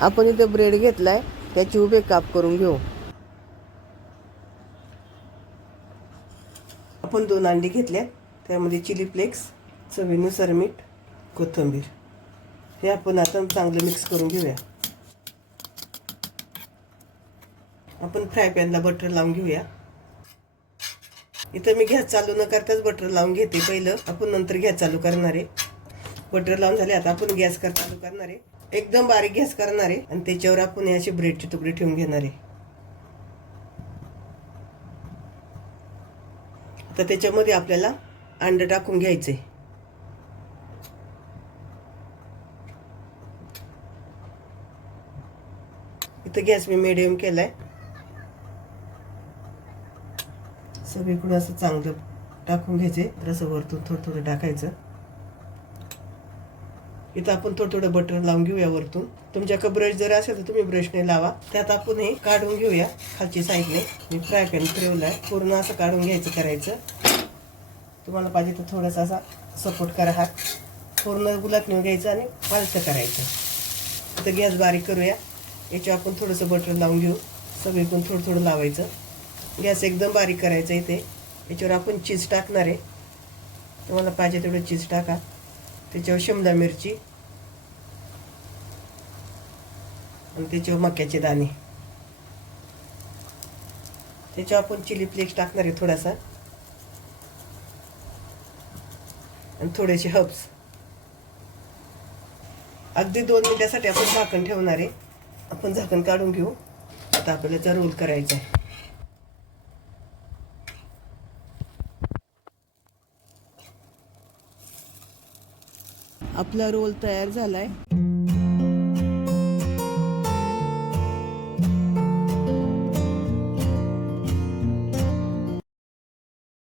आपण इथे ब्रेड घेतलाय, त्याचे उभे काप करून घेऊ. आपण 2 अंडी घेतल्यात, त्यामध्ये चिली फ्लेक्स, चवीनुसार मीठ, कोथिंबीर हे आपण आता चांगलं मिक्स करून घेऊया. आपण फ्राय पॅनला बटर लावून घेऊया. इथं मी गॅस चालू न करताच बटर लावून घेते पहिलं, आपण नंतर गॅस चालू करणार आहे. बटर लावून झाले, आता आपण गॅस चालू करणार आहे. एकदम बारीक गॅस करणार आहे आणि त्याच्यावर आपण असे ब्रेडचे तुकडे ठेवून घेणार आहे. आता त्याच्यामध्ये आपल्याला अंड टाकून घ्यायचे. इथं गॅस मी मीडियम केलाय. सगळीकडे असं चांगलं टाकून घ्यायचे. असं वरतून थोडं थोडं टाकायचं. इथं आपण थोडं थोडं बटर लावून घेऊया वरतून. तुमच्याकडे ब्रश जर असेल तर तुम्ही ब्रशने लावा. त्यात आपण हे काढून घेऊया खालची साईडने. मी फ्राय पॅन फिरवलाय, पूर्ण असं काढून घ्यायचं करायचं. तुम्हाला पाहिजे तर थोडासा असा सपोर्ट करा हात. पूर्ण गुलाटने घ्यायचं आणि पालतं करायचं. आता गॅस बारीक करूया. याच्यावर आपण थोडंसं बटर लावून घेऊ. सगळीकडून थोडं थोडं लावायचं. गॅस एकदम बारीक करायचा. इथे याच्यावर आपण चीज टाकणार आहे. तुम्हाला पाहिजे तेवढं चीज टाका. त्याच्यावर शिमला मिरची आणि त्याच्यावर मक्याचे दाणे. त्याच्यावर आपण चिली फ्लेक्स टाकणार आहे थोडासा आणि थोडेसे हर्ब्स. अगदी 2 मिनिटासाठी आपण झाकण ठेवणार आहे. आपण झाकण काढून घेऊ. आता आपल्याला त्याचा रोल करायचा आहे. आपला रोल तयार झालाय.